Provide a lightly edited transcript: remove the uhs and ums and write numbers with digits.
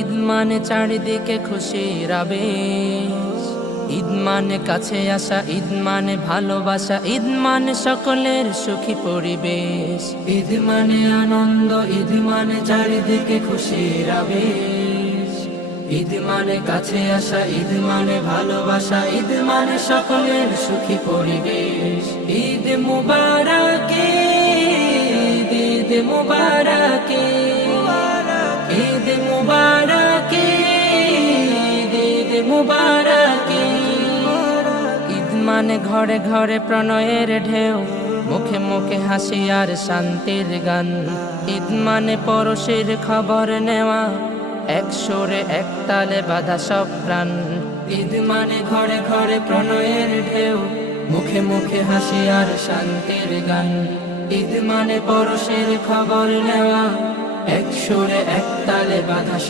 ঈদ মানে চারিদিকে খুশির আবেশ, ঈদ মানে কাছে আসা, ঈদ মানে ভালোবাসা, ঈদ মানে সকলের সুখী পরিবেশ। ঈদ মানে আনন্দ, ঈদ মানে চারিদিকে খুশির আবেশ, ঈদ মানে কাছে আসা, ঈদ মানে ভালোবাসা, ঈদ মানে সকলের সুখী পরিবেশ। ঈদ মুবারক, ঈদ মুবারক, ঈদ মুবারক, ঈদ মুবারক। ঈদ মানে ঘরে ঘরে প্রণয়ের ঢেউ, মুখে মুখে হাসি আর শান্তির গান। ঈদ মানে পরশের খবর নেওয়া, এক সুরে এক তালে বাঁধা সব প্রাণ। ঈদ মানে ঘরে ঘরে প্রণয়ের ঢেউ, মুখে মুখে হাসি আর শান্তির গান। ঈদ মানে পরশের খবর নেওয়া, এক সুরে এক তালে বাঁধা